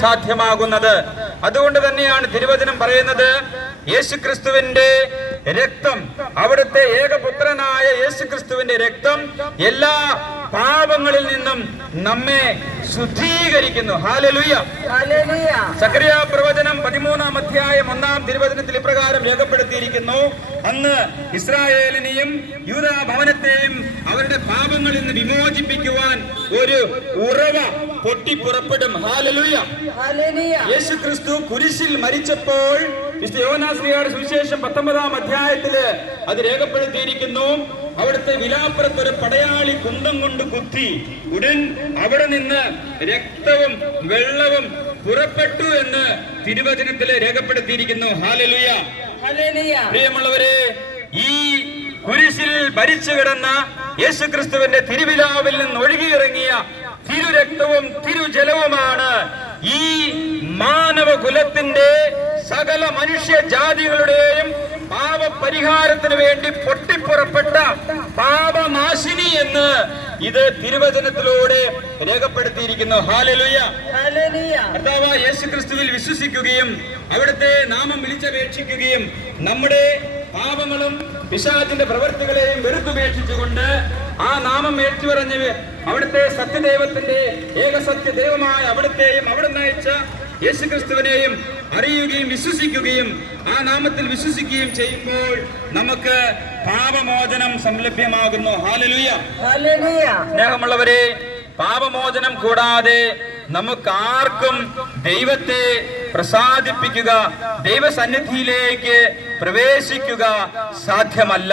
സാധ്യമാകുന്നത്. അതുകൊണ്ട് തന്നെയാണ് തിരുവചനം പറയുന്നത്, യേശുക്രിസ്തുവിന്റെ രക്തം, അവിടുത്തെ ഏകപുത്രനായ യേശുക്രിസ്തുവിന്റെ രക്തം എല്ലാ പാപങ്ങളിൽ നിന്നും നമ്മെ ശുദ്ധീകരിക്കുന്നു. ഹല്ലേലൂയ. സക്കറിയ പ്രവചനം 13-ാം അധ്യായം 1-ാം തിരുവചനത്തിൽ ഇപ്രകാരം രേഖപ്പെടുത്തിയിരിക്കുന്നു: അന്ന് ഇസ്രായേലിനെയും യൂദാ ഭവനത്തെയും അവരുടെ പാപങ്ങളിൽ നിന്ന് വിമോചിപ്പിക്കുവാൻ ഒരു ഉറവ പൊട്ടിപ്പുറപ്പെടും. ഹല്ലേലൂയ. യേശുക്രിസ്തു കുരിശിൽ മരിച്ചപ്പോൾ യോഹന്നാന്റെ സുവിശേഷം 19-ാം അധ്യായത്തില് അത് രേഖപ്പെടുത്തിയിരിക്കുന്നു. അവിടുത്തെ വിലാപ്പുറത്ത് ഒരു പടയാളി കുന്തം കൊണ്ട് കുത്തി, ഉടൻ അവിടെ നിന്ന് രക്തവും വെള്ളവും പുറപ്പെട്ടു എന്ന് തിരുവചനത്തില് രേഖപ്പെടുത്തിയിരിക്കുന്നു. ഹല്ലേലൂയ. പ്രിയമുള്ളവരെ, ഈ കുരിശിൽ ഭരിച്ചു കിടന്ന യേശുക്രിസ്തുവിന്റെ തിരുവിലാവിൽ നിന്ന് ഒഴുകിയിറങ്ങിയ തിരുരക്തവും തിരുജലവുമാണ് ഈ മാനവകുലത്തിന്റെ സകല മനുഷ്യജാതികളുടെയും പാപപരിഹാരത്തിന് വേണ്ടി പൊട്ടിപ്പുറപ്പെട്ട പാപനാശിനി എന്ന് ഇത് തിരുവചനത്തിലൂടെ രേഖപ്പെടുത്തിയിരിക്കുന്നു. ഹല്ലേലൂയ. കർത്താവായ യേശുക്രിസ്തുവിൽ വിശ്വസിക്കുകയും അവിടുത്തെ നാമം വിളിച്ചപേക്ഷിക്കുകയും നമ്മുടെ പാപങ്ങളും പിശാചിന്റെ പ്രവൃത്തികളെയും വെറുത്തുപേക്ഷിച്ചുകൊണ്ട് ആ നാമം ഏറ്റുപറഞ്ഞ് അവിടുത്തെ സത്യദൈവത്തിന്റെ ഏകസത്യദൈവമായ അവിടുത്തെയും അവിടുന്ന് അയച്ച യേശുക്രിസ്തുവിനെയും അറിയുകയും വിശ്വസിക്കുകയും ആ നാമത്തിൽ വിശ്വസിക്കുകയും ചെയ്യുമ്പോൾ നമുക്ക് പാപമോചനം സംലഭ്യമാകുന്നു. ഹല്ലേലൂയ. സ്നേഹമുള്ളവരെ, പാപമോചനം കൂടാതെ നമുക്കാർക്കും ദൈവത്തെ പ്രസാദിപ്പിക്കുക, ദൈവസന്നിധിയിലേക്ക് പ്രവേശിക്കുക സാധ്യമല്ല.